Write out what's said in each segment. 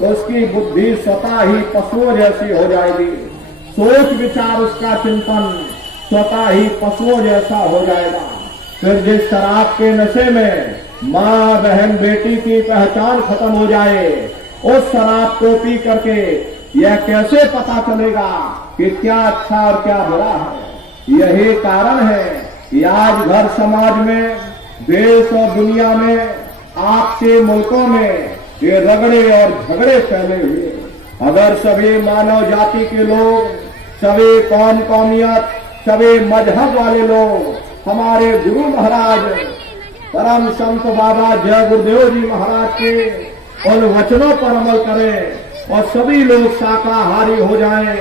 तो उसकी बुद्धि स्वतः ही पशुओं जैसी हो जाएगी। सोच विचार उसका चिंतन स्वतः ही पशुओं जैसा हो जाएगा। फिर जिस शराब के नशे में माँ बहन बेटी की पहचान खत्म हो जाए, उस शराब को पी करके यह कैसे पता चलेगा कि क्या अच्छा और क्या बुरा है। यही कारण है कि आज घर समाज में, देश और दुनिया में, आपके मुल्कों में ये रगड़े और झगड़े फैले हुए। अगर सभी मानव जाति के लोग, सभी कौम कौमियत, सभी मजहब वाले लोग हमारे गुरु महाराज परम संत बाबा जय गुरुदेव जी महाराज के उन वचनों पर अमल करें और सभी लोग शाकाहारी हो जाएं,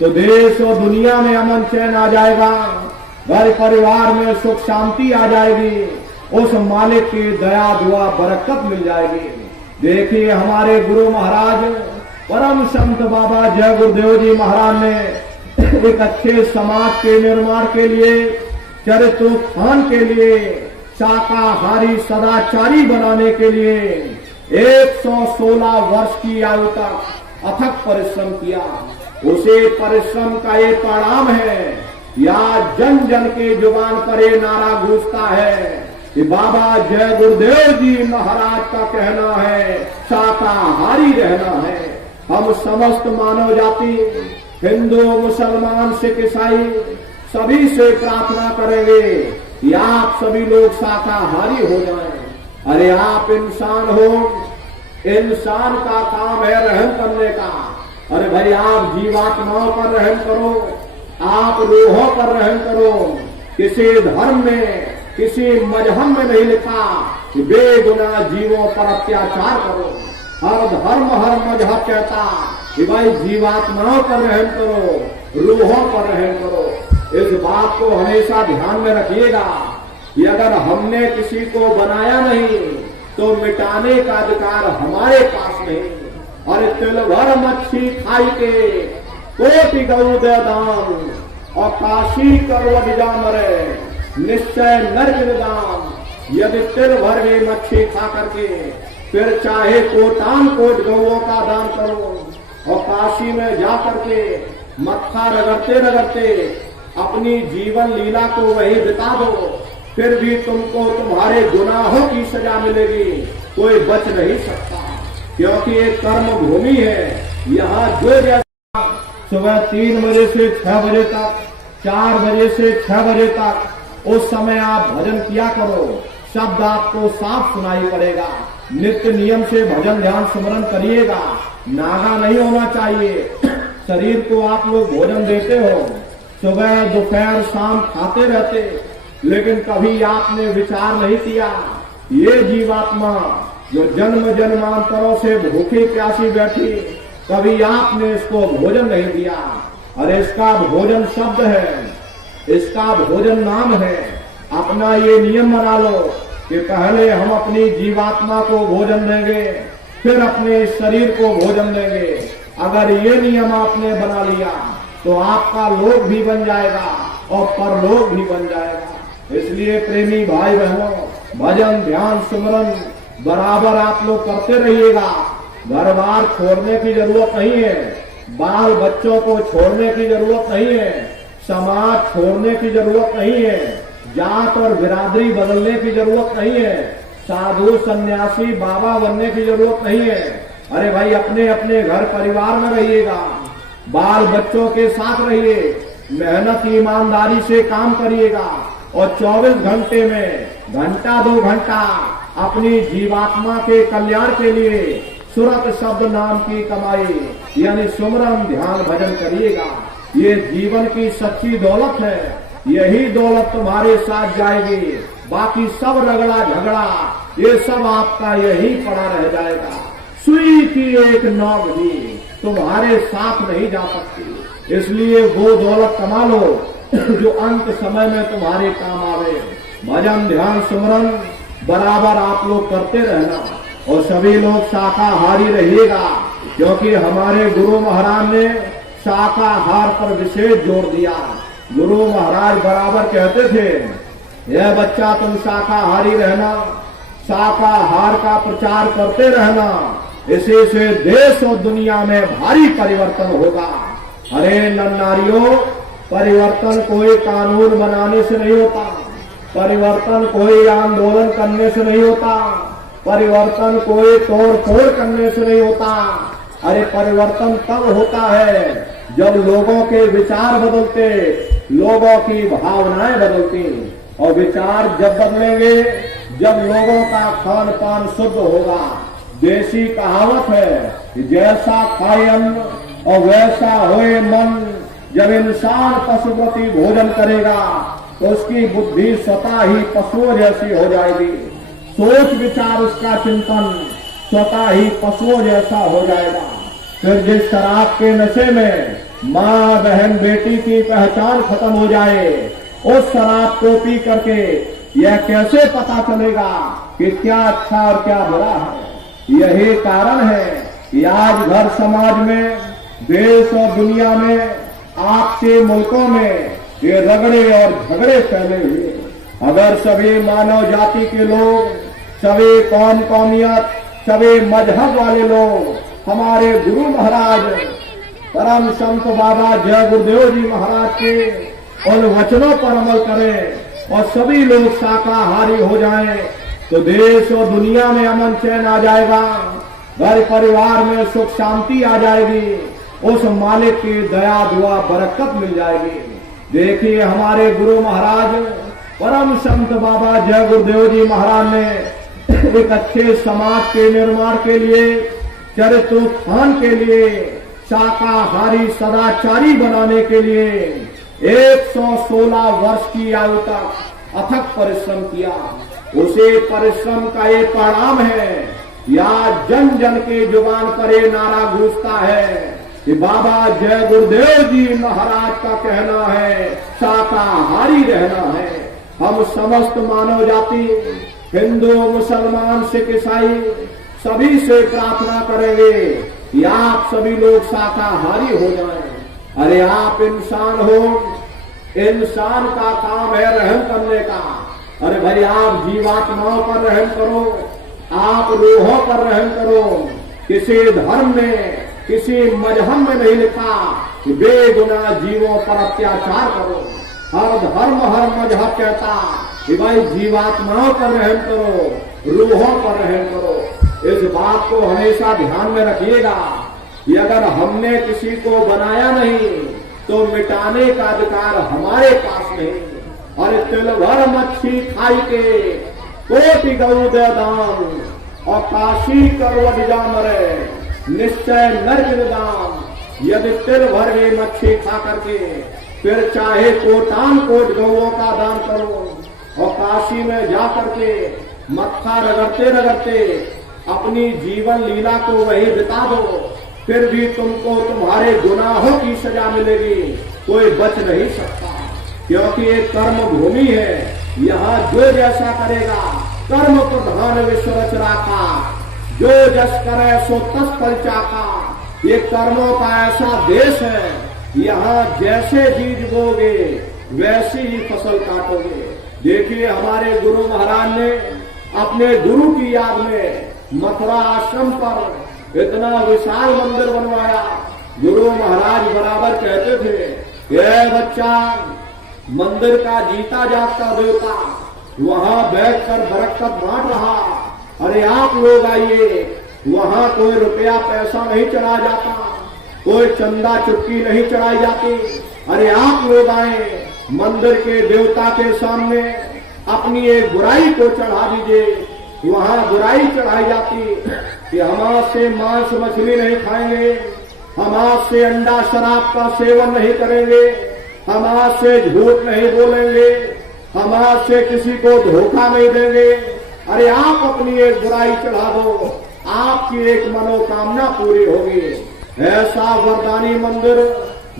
तो देश और दुनिया में अमन चैन आ जाएगा, घर परिवार में सुख शांति आ जाएगी, उस मालिक की दया दुआ बरकत मिल जाएगी। देखिए हमारे गुरु महाराज परम संत बाबा जय गुरुदेव जी महाराज ने एक अच्छे समाज के निर्माण के लिए, चरित्रोत्थान के लिए, शाकाहारी सदाचारी बनाने के लिए 116 वर्ष की आयु तक अथक परिश्रम किया। उसे परिश्रम का ये परिणाम है, या जन जन के जुबान पर ये नारा गूंजता है कि बाबा जय गुरुदेव जी महाराज का कहना है शाकाहारी रहना है। हम समस्त मानव जाति, हिंदू, मुसलमान, सिख, ईसाई सभी से प्रार्थना करेंगे कि आप सभी लोग शाकाहारी हो जाएं। अरे आप इंसान हो, इंसान का काम है रहम करने का। अरे भाई आप जीवात्माओं पर रहम करो, आप रूहों पर रहम करो। किसी धर्म में, किसी मजहब में नहीं लिखा कि बेगुनाह जीवों पर अत्याचार करो। हर धर्म, हर मजहब कहता कि भाई जीवात्माओं पर रहम करो, रूहों पर रहम करो। इस बात को हमेशा ध्यान में रखिएगा कि अगर हमने किसी को बनाया नहीं तो मिटाने का अधिकार हमारे पास नहीं। और तिल भर मच्छी खाई के कोटि गऊ दे दान, और काशी करवट जा मरे निश्चय नरक दान। यदि तिल भर भी मच्छी खा करके फिर चाहे कोटान कोट गौओं का दान करो, और काशी में जा करके मत्था रगड़ते रगड़ते अपनी जीवन लीला को वही बिता दो, फिर भी तुमको तुम्हारे गुनाहों की सजा मिलेगी, कोई बच नहीं सकता। क्योंकि एक कर्म भूमि है। यहाँ जो जैसा सुबह 3 बजे से 6 बजे तक, 4 बजे से 6 बजे तक उस समय आप भजन किया करो। शब्द आपको साफ सुनाई पड़ेगा। नित्य नियम से भजन ध्यान स्मरण करिएगा। नागा नहीं होना चाहिए। शरीर को आप लोग भोजन देते हो, सुबह दोपहर शाम खाते रहते, लेकिन कभी आपने विचार नहीं किया ये जीवात्मा जो जन्म जन्मांतरों से भूखी प्यासी बैठी, कभी आपने इसको भोजन नहीं दिया। अरे इसका भोजन शब्द है, इसका भोजन नाम है। अपना ये नियम बना लो कि पहले हम अपनी जीवात्मा को भोजन देंगे, फिर अपने शरीर को भोजन देंगे। अगर ये नियम आपने बना लिया तो आपका लोक भी बन जाएगा और परलोक भी बन जाएगा। इसलिए प्रेमी भाई बहनों, भजन ध्यान सुमरन बराबर आप लोग करते रहिएगा। घर बार छोड़ने की जरूरत नहीं है, बाल बच्चों को छोड़ने की जरूरत नहीं है, समाज छोड़ने की जरूरत नहीं है, जात और बिरादरी बदलने की जरूरत नहीं है, साधु सन्यासी बाबा बनने की जरूरत नहीं है। अरे भाई अपने अपने घर परिवार में रहिएगा, बाल बच्चों के साथ रहिए, मेहनत ईमानदारी से काम करिएगा और 24 घंटे में घंटा 2 घंटा अपनी जीवात्मा के कल्याण के लिए सुरत शब्द नाम की कमाई यानी सुमरन ध्यान भजन करिएगा। ये जीवन की सच्ची दौलत है। यही दौलत तुम्हारे साथ जाएगी, बाकी सब रगड़ा झगड़ा ये सब आपका यही पड़ा रह जाएगा। सुई की एक नौक भी तुम्हारे साथ नहीं जा सकती। इसलिए वो दौलत कमा लो जो अंत समय में तुम्हारे काम आवे। भजन ध्यान सुमरन बराबर आप लोग करते रहना और सभी लोग शाकाहारी रहिएगा, क्योंकि हमारे गुरु महाराज ने शाकाहार पर विशेष जोर दिया। गुरु महाराज बराबर कहते थे, यह बच्चा तुम शाकाहारी रहना, शाकाहार का प्रचार करते रहना, इसी से देश और दुनिया में भारी परिवर्तन होगा। अरे नन्नारियों, परिवर्तन कोई कानून बनाने से नहीं होता, परिवर्तन कोई आंदोलन करने से नहीं होता, परिवर्तन कोई तोड़ फोड़ करने से नहीं होता। अरे परिवर्तन तब होता है जब लोगों के विचार बदलते, लोगों की भावनाएं बदलती। और विचार जब बदलेंगे जब लोगों का खान पान शुद्ध होगा। देसी कहावत है कि जैसा खाए अन्न और वैसा होए मन। जब इंसान पशुप्रति भोजन करेगा तो उसकी बुद्धि स्वतः ही पशुओं जैसी हो जाएगी। सोच विचार उसका चिंतन स्वतः ही पशुओं जैसा हो जाएगा। फिर जिस शराब के नशे में माँ बहन बेटी की पहचान खत्म हो जाए, उस शराब को पी करके यह कैसे पता चलेगा कि क्या अच्छा और क्या बुरा है। यही कारण है कि आज घर समाज में, देश और दुनिया में, आपके मुल्कों में ये रगड़े और झगड़े फैले हुए। अगर सभी मानव जाति के लोग, सभी कौम कौमियत, सभी मजहब वाले लोग हमारे गुरु महाराज परम संत बाबा जय गुरुदेव जी महाराज के उन वचनों पर अमल करें और सभी लोग शाकाहारी हो जाएं, तो देश और दुनिया में अमन चैन आ जाएगा, घर परिवार में सुख शांति आ जाएगी, उस मालिक की दया दुआ बरकत मिल जाएगी। देखिए हमारे गुरु महाराज परम संत बाबा जय गुरुदेव जी महाराज ने एक अच्छे समाज के निर्माण के लिए, चरित्रोत्थान के लिए, शाकाहारी सदाचारी बनाने के लिए 116 वर्ष की आयु तक अथक परिश्रम किया। उसे परिश्रम का ये परिणाम है या जन जन के जुबान पर ये नारा गूंजता है कि बाबा जय गुरुदेव जी महाराज का कहना है शाकाहारी रहना है। हम समस्त मानव जाति, हिंदू, मुसलमान, सिख, ईसाई सभी से प्रार्थना करेंगे कि आप सभी लोग शाकाहारी हो जाएं। अरे आप इंसान हो, इंसान का काम है रहम करने का। अरे भाई आप जीवात्माओं पर रहम करो, आप रूहों पर रहम करो। किसी धर्म में, किसी मजहब में नहीं लिखा कि बेगुनाह जीवों पर अत्याचार करो। हर धर्म, हर मजहब कहता कि भाई जीवात्माओं पर रहम करो, रूहों पर रहम करो। इस बात को हमेशा ध्यान में रखिएगा कि अगर हमने किसी को बनाया नहीं तो मिटाने का अधिकार हमारे पास नहीं। और तिल भर मच्छी खाई के कोटि गऊ दे दान और काशी करवट जा मरे निश्चय नरक दान। यदि तिल भर गई मच्छी खा करके फिर चाहे कोटान कोट गौओं का दान करो और काशी में जा करके मत्था रगड़ते रगड़ते अपनी जीवन लीला को वही बिता दो, फिर भी तुमको तुम्हारे गुनाहों की सजा मिलेगी, कोई बच नहीं सकता। क्योंकि ये कर्म भूमि है, यहाँ जो जैसा करेगा कर्म प्रधान विश्व रच राखा, जो जस करे सो तस फल चाखा। ये कर्मों का ऐसा देश है, यहाँ जैसे बीज बोगे वैसी ही फसल काटोगे। देखिए हमारे गुरु महाराज ने अपने गुरु की याद में मथुरा आश्रम पर इतना विशाल मंदिर बनवाया। गुरु महाराज बराबर कहते थे ये बच्चा मंदिर का जीता जागता देवता वहां बैठकर बरकत बांट रहा। अरे आप लोग आइए, वहां कोई रुपया पैसा नहीं चढ़ाया जाता, कोई चंदा चुटकी नहीं चढ़ाई जाती। अरे आप लोग आए, मंदिर के देवता के सामने अपनी एक बुराई को चढ़ा दीजिए। वहां बुराई चढ़ाई जाती कि हम आज से मांस मछली नहीं खाएंगे, हम आज से अंडा शराब का सेवन नहीं करेंगे, हम आज से झूठ नहीं बोलेंगे, हम आज से किसी को धोखा नहीं देंगे। अरे आप अपनी एक बुराई चढ़ा दो, आपकी एक मनोकामना पूरी होगी। ऐसा वरदानी मंदिर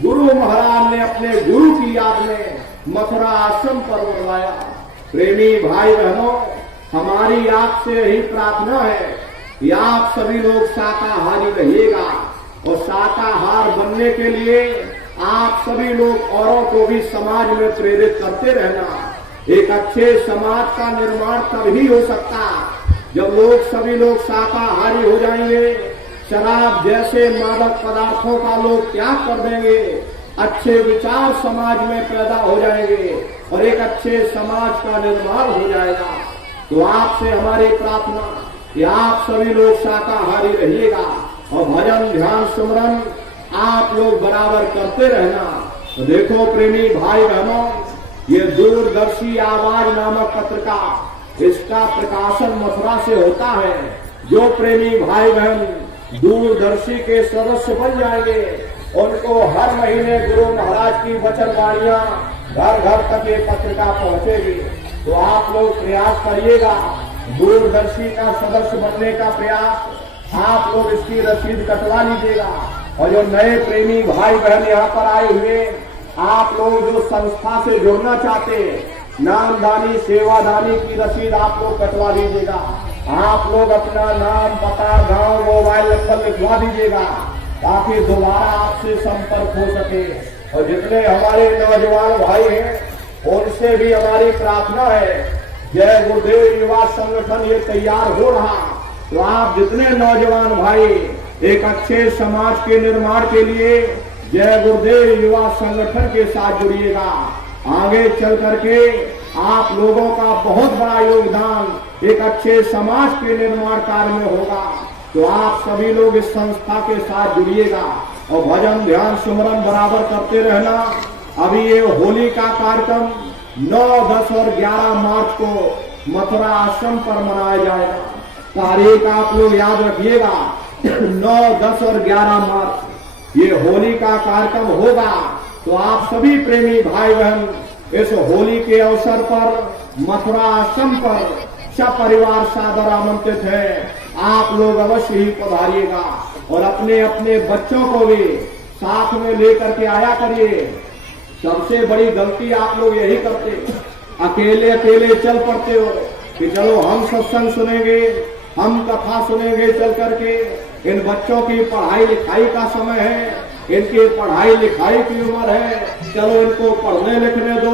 गुरु महाराज ने अपने गुरु की याद में मथुरा आश्रम पर बनवाया। प्रेमी भाई बहनों, हमारी आपसे यही प्रार्थना है कि आप सभी लोग शाकाहारी रहिएगा और शाकाहार बनने के लिए आप सभी लोग औरों को भी समाज में प्रेरित करते रहना। एक अच्छे समाज का निर्माण तभी हो सकता जब लोग सभी लोग शाकाहारी हो जाएंगे, शराब जैसे मादक पदार्थों का लोग त्याग कर देंगे, अच्छे विचार समाज में पैदा हो जाएंगे और एक अच्छे समाज का निर्माण हो जाएगा। तो आपसे हमारी प्रार्थना कि आप सभी लोग शाकाहारी रहिएगा और भजन ध्यान सुमरन आप लोग बराबर करते रहना। तो देखो प्रेमी भाई बहनों, ये दूरदर्शी आवाज नामक पत्रिका, इसका प्रकाशन मथुरा से होता है। जो प्रेमी भाई बहन दूरदर्शी के सदस्य बन जाएंगे, उनको हर महीने गुरु महाराज की वचनवाणियां घर घर तक ये पत्रिका पहुंचेगी। तो आप लोग प्रयास करिएगा, दूरदर्शी का सदस्य बनने का प्रयास, आप लोग इसकी रसीद कटवा लीजिएगा। और जो नए प्रेमी भाई बहन यहाँ पर आए हुए, आप लोग जो संस्था से जुड़ना चाहते, नामदानी सेवादानी की रसीद आप लोग कटवा लीजिएगा। आप लोग अपना नाम पता गांव मोबाइल नंबर लिखवा दीजिएगा ताकि दोबारा आपसे संपर्क हो सके। और जितने हमारे नौजवान भाई हैं उनसे भी हमारी प्रार्थना है, जय गुरुदेव युवा संगठन ये तैयार हो रहा, तो आप जितने नौजवान भाई एक अच्छे समाज के निर्माण के लिए जय गुरुदेव युवा संगठन के साथ जुड़िएगा। आगे चल करके आप लोगों का बहुत बड़ा योगदान एक अच्छे समाज के निर्माण कार्य में होगा। तो आप सभी लोग इस संस्था के साथ जुड़िएगा और भजन ध्यान सुमरन बराबर करते रहना। अभी ये होली का कार्यक्रम 9, 10 और 11 मार्च को मथुरा आश्रम पर मनाया जाएगा। तारीख आप लोग याद रखिएगा, 9, 10 और 11 मार्च ये होली का कार्यक्रम होगा। तो आप सभी प्रेमी भाई बहन इस होली के अवसर पर मथुरा आश्रम पर सब परिवार सादर आमंत्रित है। आप लोग अवश्य ही पधारिएगा और अपने अपने बच्चों को भी साथ में लेकर के आया करिए। सबसे बड़ी गलती आप लोग यही करते, अकेले अकेले चल पड़ते हो कि चलो हम सत्संग सुनेंगे, हम कथा सुनेंगे चल करके। इन बच्चों की पढ़ाई लिखाई का समय है, इनकी पढ़ाई लिखाई की उम्र है, चलो इनको पढ़ने लिखने दो,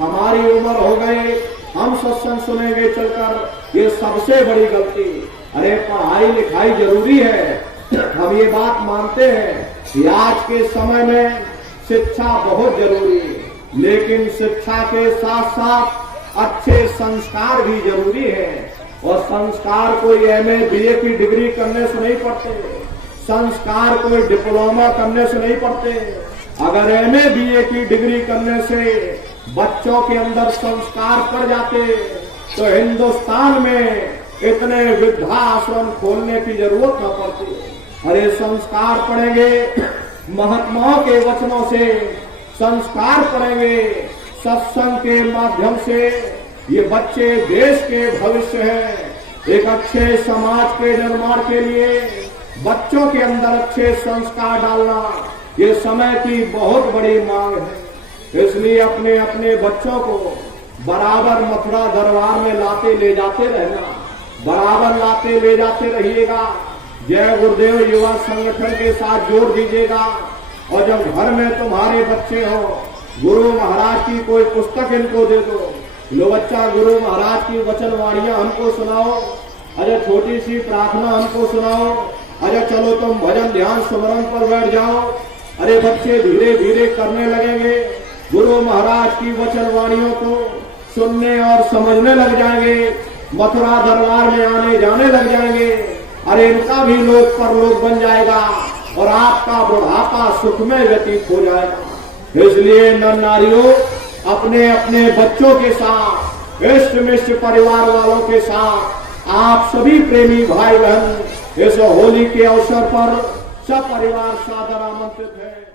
हमारी उम्र हो गई, हम सत्संग सुनेंगे चलकर। ये सबसे बड़ी गलती। अरे पढ़ाई लिखाई जरूरी है, हम ये बात मानते हैं कि आज के समय में शिक्षा बहुत जरूरी है, लेकिन शिक्षा के साथ साथ अच्छे संस्कार भी जरूरी है। और संस्कार कोई MA BA की डिग्री करने से नहीं पड़ते, संस्कार कोई डिप्लोमा करने से नहीं पड़ते। अगर MA BA की डिग्री करने से बच्चों के अंदर संस्कार पड़ जाते तो हिंदुस्तान में इतने वृद्धाश्रम खोलने की जरूरत न पड़ती। अरे संस्कार पढ़ेंगे, महात्माओं के वचनों से संस्कार पढ़ेंगे, सत्संग के माध्यम से ये बच्चे देश के भविष्य हैं। एक अच्छे समाज के निर्माण के लिए बच्चों के अंदर अच्छे संस्कार डालना ये समय की बहुत बड़ी मांग है। इसलिए अपने अपने बच्चों को बराबर मथुरा दरबार में लाते ले जाते रहना, बराबर लाते ले जाते रहिएगा। जय गुरुदेव युवा संगठन के साथ जोड़ दीजिएगा। और जब घर में तुम्हारे बच्चे हो, गुरु महाराज की कोई पुस्तक इनको दे दो, लो बच्चा गुरु महाराज की वचनवाणियां हमको सुनाओ, अरे छोटी सी प्रार्थना हमको सुनाओ, अरे चलो तुम भजन ध्यान सुमरन पर बैठ जाओ। अरे बच्चे धीरे धीरे करने लगेंगे, गुरु महाराज की वचनवाणियों को सुनने और समझने लग जाएंगे, मथुरा दरबार में आने जाने लग जाएंगे। अरे इनका भी लोक परलोक बन जाएगा और आपका बुढ़ापा सुख में व्यतीत हो जाएगा। इसलिए नर नारियों अपने अपने बच्चों के साथ, इष्ट मिष्ट परिवार वालों के साथ आप सभी प्रेमी भाई बहन इस होली के अवसर पर सब परिवार सादर आमंत्रित है।